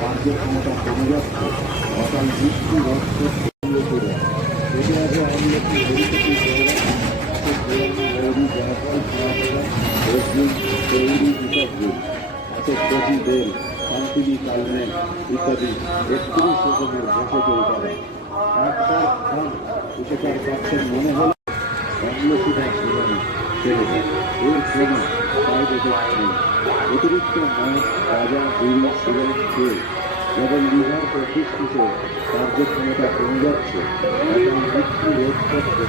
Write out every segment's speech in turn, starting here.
কার্যক্ষমতা কমে যাচ্ছে, অকাল মৃত্যু রক্ত শান্তিনি কালনে ইত্যাদি 31 রকমের ভেষজ উপাদান। ডাক্তার উপকার পাচ্ছেন মনে হল অম্লশিলার জীবনে ছেড়ে দেয়। এর কোনো সাইড এফেক্ট নেই। অতিরিক্ত মদ, গাঁজা, বিড়ি, সিগারেট খেয়ে যখন লিভার ফুসফুসে কার্যক্ষমতা কমে যাচ্ছে, তখন মৃত্যু রোধ করতে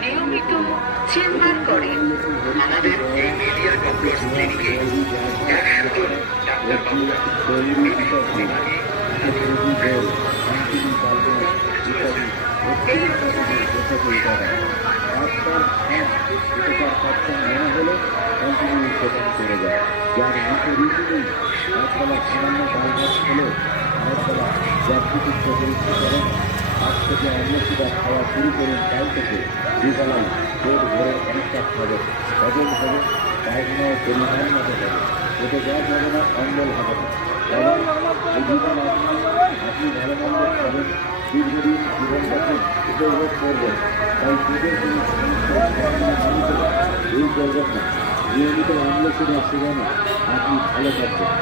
নিয়মিত চেম্বার করেন। আমাদের এই মিডিয়া কমপ্লেক্স ক্লিনিকে 100 জন ডাক্তারবাবুরা মনে হলে কন্টিনিউ সেখানে চলে যায়। যার মুখে রুচি নেই, একবেলা সামান্য ডাল ভাত খেলেও আরেকবেলা যার চিকিৎসা পরীক্ষা করেন। আজ থেকে অন্নশিরা খাওয়া শুরু করুন। কাল থেকে দুবেলায় পেট ভরে অনেকটা খাবে, হজম হবে, পায়খানায় পরিমাণ মতো হবে, পেটে যা যাবে না, অম্বল হবে না। কারণ এই দুবেলা আপনি ভালো মন্দ খাবেন, দীর্ঘদিন জীবনটাকে উপভোগ করবেন। তাই পেটের কোনো সমস্যা এই করবেন না। নিয়মিত অম্লশিরা সেবনে আপনি ভালো থাকবেন।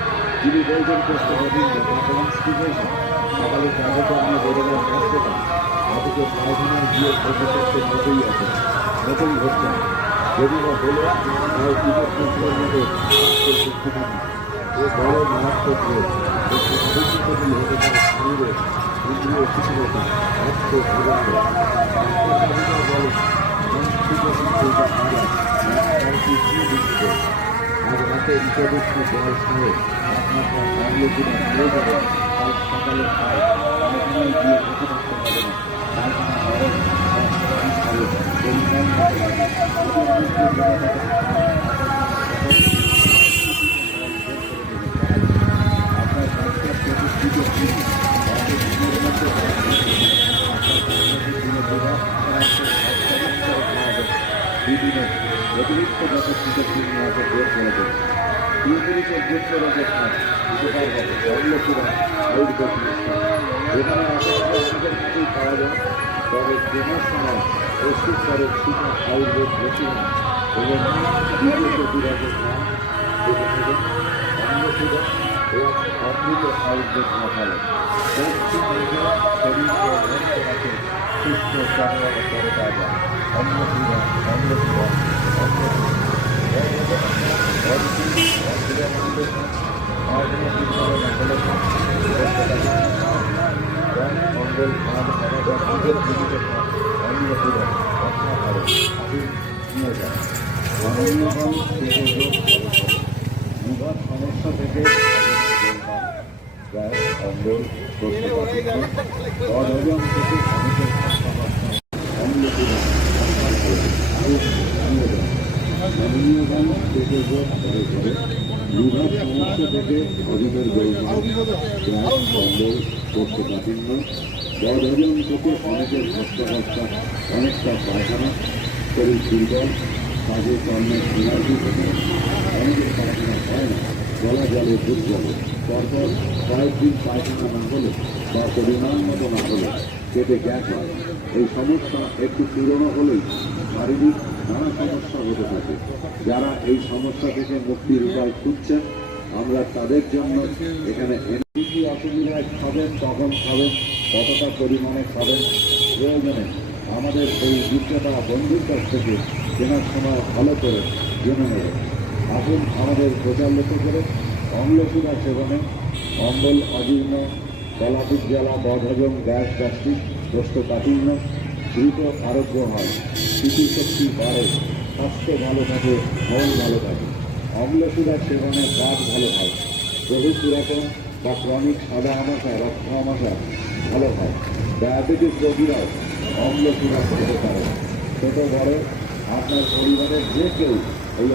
যিনি বলছেন কোষ্ঠকাঠিন্য বা কনস্টিপেশন, সকালে কাজে আপনি বেরোবার কষ্ট পান, অথচ পায়খানায় গিয়ে বসে থাকতে মতোই আছে, মতোই হচ্ছে না। যদি বা হলো তাই কীটপত্রের মতো শক্তি থাকে। এ বড় মারাত্মক রোগ। একটু অভিজ্ঞতা হতে পারে শরীরে ইন্দ্রিয় শিথিলতা, রক্ত প্রবন্ধ। বলে আজ রাতে উপযুক্ত বয়স হয়ে আপনার অম্লশিরা হয়ে যাবে। কাল সকালে খায় পায়খানায় গিয়ে বসে থাকতে পারে না, পায়খানা গরম ভালো পরিমাণ মতো লাগে। আপনার সংসার প্রতিষ্ঠিত দুদিনে অতিরিক্ত যথেষ্ট নেওয়াকে বের করে দেবে। পুরুষের যুক্ত রোগের খান উপকার হবে অম্লশিরা আয়ুর্বেদ মিশ্রণ। যেখানে আশেপাশে অনেকের কাছেই পাওয়া যায়, তবে কেনার সময় প্রস্তুত করে শিখা আয়ুর্বেদ বেশিরভাগ এবং দ্বিতীয় প্রতিরোধের নাম দেখে নেবেন অম্লশিরা ও অমৃত আয়ুর্বেদ মশালা। শরীরকে মনকে রাখে সুস্থ চন্দ্র করে তাজা। অম্লশিরা অম্লশিরা সমস্যা থেকে গ্যাস, অম্বল, অহজম থেকে অম্লশিরা অম্লগান পেটে রোগ ঘরে ঘরে, লিভার সমস্যা থেকে অধিকের যৌন, গ্যাস, অম্বল, কোষ্ঠকাঠিন্য, বদহজম থেকে অনেকের ভ্রষ্টাচার, অনেকটা পায়খানা, শরীর দুর্বল, কাজে কর্মে এনার্জি থেকে অনেকের পায়খানা হয় না, গলা জলে দুধ জলে, পরপর কয়েকদিন পায়খানা না হলে বা পরিমাণ মতো না হলে পেটে গ্যাস হয়। এই সমস্যা একটু পুরনো হলেই শারীরিক নানা সমস্যা হতে থাকে। যারা এই সমস্যা থেকে মুক্তির উপায় খুঁজছেন, আমরা তাদের জন্য এখানে কি অসুবিধায় খাবেন, কখন খাবেন, কতটা পরিমাণে খাবেন, প্রয়োজনে আমাদের এই বিক্রেতা বন্ধুর কাছ থেকে কেনার সময় ভালো করে জেনে নেবেন। আসুন আমাদের প্রচার লক্ষ্য করে অম্লশূরা সেবনে অম্বল, অজীর্ণ, গলাপিঠ জ্বালা, বদহজম, গ্যাস, গ্যাস্ট্রিক, কোষ্ঠকাঠিন্য দ্রুত আরোগ্য হয়, স্মৃতিশক্তি বাড়ে, স্বাস্থ্য ভালো থাকে, মন ভালো থাকে। অম্লশূরা সেবনে কাজ ভালো হয়, বহু পুরাতন বা ক্রনিক সাদা আমাশা, রক্ত আমাশা ভালো হয়। ডায়াবেটিস রোগীরাও অম্লশূরা খেতে পারে। ছোট বড় আপনার পরিবারের যে কেউ এই